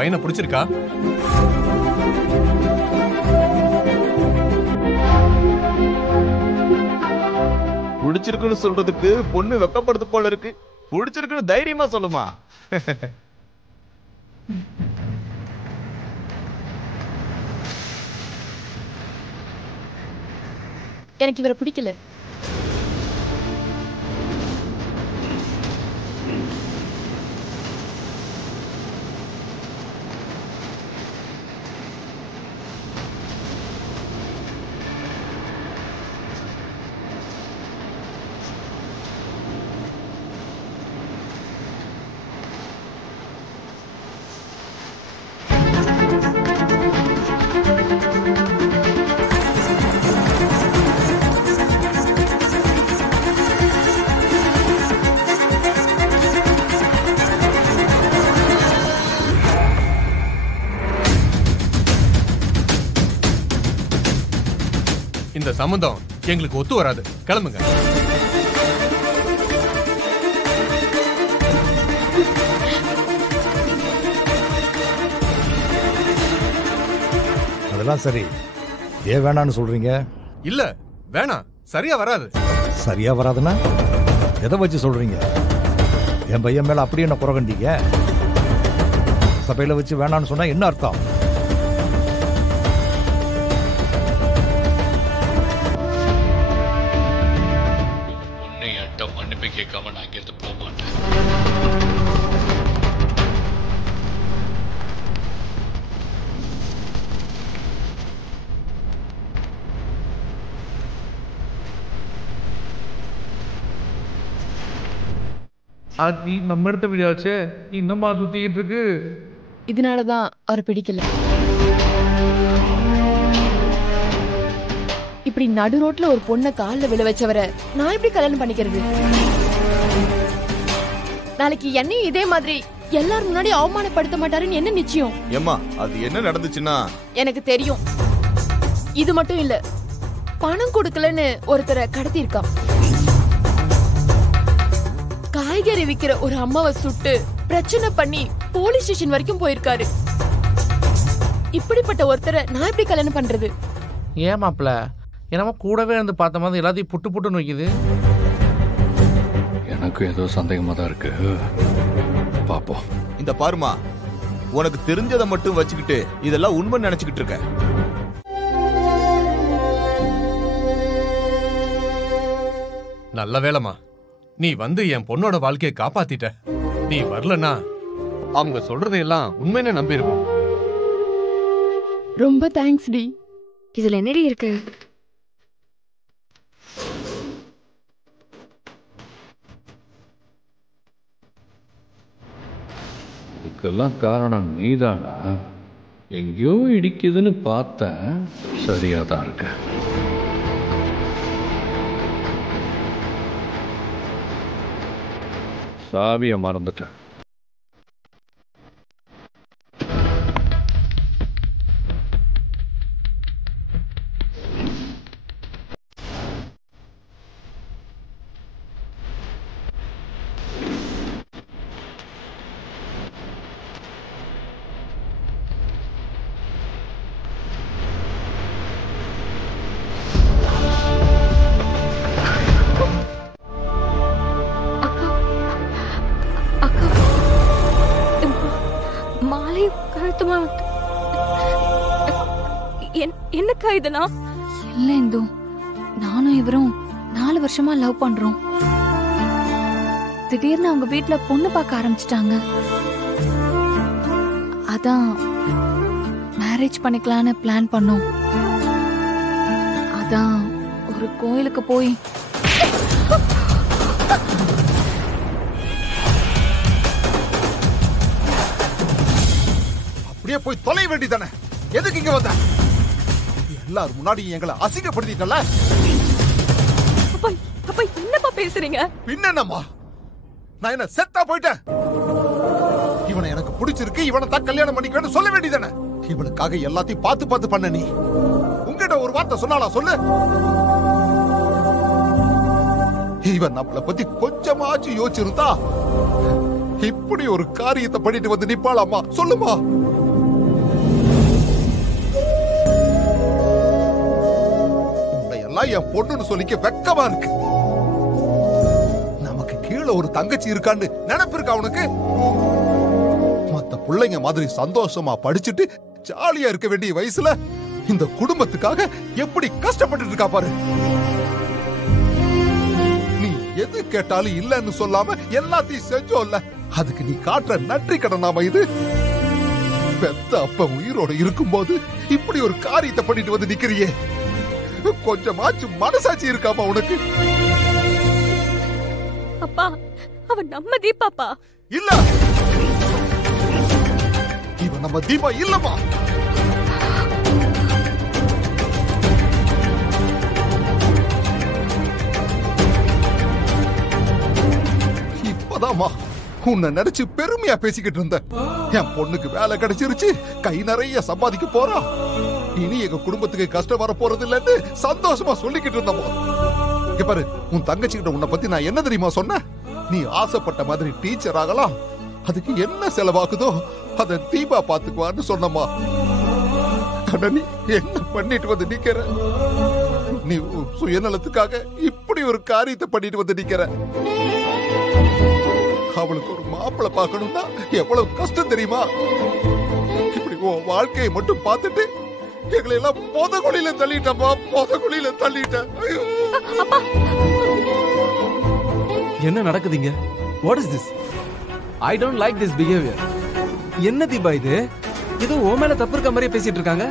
பையனை பிடிச்சிருக்கா? பிடிச்சிருக்குன்னு சொல்றதுக்கு பொண்ணு வெக்கப்படுது போல இருக்கு. பிடிச்சிருக்குன்னு தைரியமா சொல்லுமா. எனக்கு இவரை பிடிக்கல. இந்த சம்பந்தம் எங்களுக்கு ஒத்து வராது. கிளம்புங்க. அதெல்லாம் சரி, ஏன் வேணான்னு சொல்றீங்க? இல்ல வேணாம், சரியா வராது. சரியா வராதுன்னா எதை வச்சு சொல்றீங்க? என் பையன் மேல அப்படி என்ன குறகண்டீங்க? சபையில வச்சு வேணான்னு சொன்னா என்ன அர்த்தம்? மன்னிப்பு கேட்காம நான் இங்கிருந்து போக மாட்டேன். ஆதி நம்ம எடுத்த வீடியாச்சே இன்னமா சுத்திக்கிட்டு இருக்கு. இதனாலதான் அவரை பிடிக்கல. இப்படி நடு ரோட்ல ஒரு பொண்ணை கால்ல விழ வச்சவரை நான் எப்படி கல்யாணம் பண்ணிக்கிறது? நாளைக்கு என்னையும் இதே மாதிரி எல்லாரும் முன்னாடி அவமானப்படுத்த மாட்டாருன்னு என்ன நிச்சயம்? ஏம்மா, அது என்ன நடந்துச்சுன்னா எனக்கு தெரியும். இது மட்டும் இல்ல, பணம் கொடுக்கலன்னு ஒருத்தரை கடத்தி இருக்கான். காய்கறி விக்கிற ஒரு அம்மாவை சுட்டு பிரச்சனை பண்ணி போலீஸ் ஸ்டேஷன் வரைக்கும் போயிருக்காரு. இப்படிப்பட்ட ஒருத்தரை நான் எப்படி கல்யாணம் பண்றது? ஏன் மாப்பிள்ள என்னமோ கூடவே இருந்து பார்த்த மாதிரி எல்லாத்தையும் புட்டு புட்டு நோக்கிது. எனக்கு ஏதோ சந்தேகமா தான் இருக்கு. பாப்போம். இந்த பாருமா, உனக்கு தெரிஞ்சதை மட்டும் வச்சுக்கிட்டு இதெல்லாம் உண்மை நினைச்சுக்கிட்டு இருக்க. நல்ல வேலைமா, நீ வந்து என் பொண்ணோட வாழ்க்கையை காப்பாத்திட்ட. நீ வரலன்னா அவங்க சொல்றதையெல்லாம் உண்மைன்னு நம்பியிருக்கோம். ரொம்ப தேங்க்ஸ் டி. இதுல என்னடி இருக்கு? இதுக்கெல்லாம் காரணம் நீதானா? எங்கேயோ இடிக்குதுன்னு பார்த்தேன், சரியா தான் இருக்கு. சாவியை மறந்துட்டேன். என்னக்கா இதனா? இல்ல இந்து, நானும் இவரும் 4 வருஷமா லவ் பண்றோம். திடீர்னு அவங்க வீட்டுல பொண்ணு பார்க்க ஆரம்பிச்சிட்டாங்க. அதான் மேரேஜ் பண்ணிக்கலான்னு பிளான் பண்ணோம். அதான் ஒரு கோயிலுக்கு போய் அப்படியே போய் தொலை வேண்டியதானே? எதுக்கு இங்க வந்த? எல்லாரும் முன்னாடி எங்களை அசிங்கப்படுத்திட்டல. அப்பா என்னப்பா பேசுறீங்க? பின்னம்மா, நான் என்ன செத்தா போயிட்டேன்? இவனை எனக்கு பிடிச்சிருக்கு, இவனை தான் கல்யாணம் பண்ணிக்கன்னு சொல்ல வேண்டியதானே? இவனுக்காக எல்லாத்தையும் பார்த்து பார்த்து பண்ண நீ உங்ககிட்ட ஒரு வார்த்தை சொன்னாலா சொல்லு? இவன் நம்மளை பத்தி கொஞ்சமாச்சும் யோசிச்சிருந்தா இப்படி ஒரு காரியத்தை பண்ணிட்டு வந்து நிப்பாளாமா? சொல்லுமா. எல்லாம் என் பொண்ணுன்னு சொல்லிக்க வெக்கமா இருக்கு. நமக்கு கீழே ஒரு தங்கச்சி இருக்கான்னு நினைப்பு இருக்கா உனக்கு? மத்த பிள்ளைங்க மாதிரி சந்தோஷமா படிச்சுட்டு ஜாலியா இருக்க வேண்டிய வயசுல இந்த குடும்பத்துக்காக எப்படி கஷ்டப்பட்டு இருக்கா பாரு. நீ எது கேட்டாலும் இல்லன்னு சொல்லாம எல்லாத்தையும் செஞ்சோம்ல, அதுக்கு நீ காட்டுற நன்றி கடனாமா இது? பெத்த அப்ப உயிரோட இருக்கும்போது இப்படி ஒரு காரியத்தை பண்ணிட்டு வந்து நிக்கிறியே, கொஞ்சமாச்சும் மனசாட்சி இருக்காமா உனக்கு? அப்பா, அவன் நம்ம தீபாப்பா. இல்ல, இவன் நம்ம தீபா இல்லமா. இப்பதாமா உன்னை நினைச்சு பெருமையா பேசிக்கிட்டு இருந்த. என் பொண்ணுக்கு வேலை கிடைச்சிருச்சு, கை நிறைய சம்பாதிக்க போறா, இனி எங்க குடும்பத்துக்கு கஷ்டம் வர போறது இல்லன்னு சந்தோஷமா சொல்லிக்கிட்டு இருந்தோம். இங்க பாரு, உன் தங்கச்சி கிட்ட உன்னை பத்தி நான் என்ன தெரியுமா சொன்னேன்? நீ ஆசைப்பட்ட மாதிரி டீச்சர் ஆகலாம், அதுக்கு என்ன செலவாகுதோ அத தீபா பாத்துக்குவான்னு சொன்னமா. நீ என்ன பண்ணிட்டு வந்து நிக்கிற? நீ சுயநலத்துக்காக இப்படி ஒரு காரியத்தை பண்ணிட்டு வந்து நிக்கிற. அவளுக்கு ஒரு மாப்பிள்ளை பார்க்கணும்னா எவ்வளவு கஷ்டம் தெரியுமா? இப்படி உன் வாழ்க்கையை மட்டும் பார்த்துட்டு எங்களை எல்லாம் பொதகுழியில தள்ளிட்டமா, பொதகுழியில தள்ளிட்ட. என்ன நடக்குதுங்க? What is this? I don't like this behaviour. என்ன தீபா இது? ஏதோ ஓ மேல தப்பு இருக்க மாதிரியே பேசிட்டு இருக்காங்க.